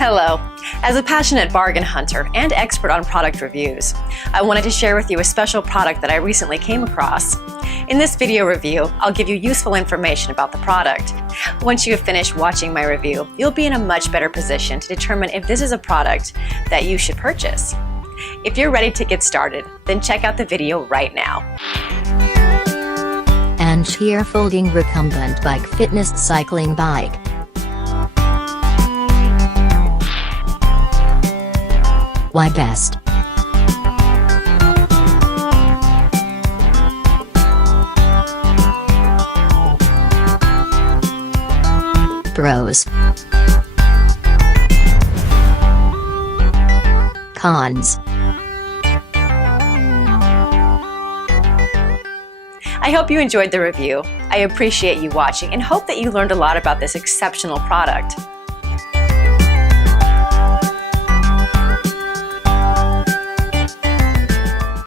Hello. As a passionate bargain hunter and expert on product reviews, I wanted to share with you a special product that I recently came across. In this video review, I'll give you useful information about the product. Once you have finished watching my review, you'll be in a much better position to determine if this is a product that you should purchase. If you're ready to get started, then check out the video right now. Ancheer folding recumbent bike fitness cycling bike. Why best? Pros. Cons. I hope you enjoyed the review. I appreciate you watching and hope that you learned a lot about this exceptional product.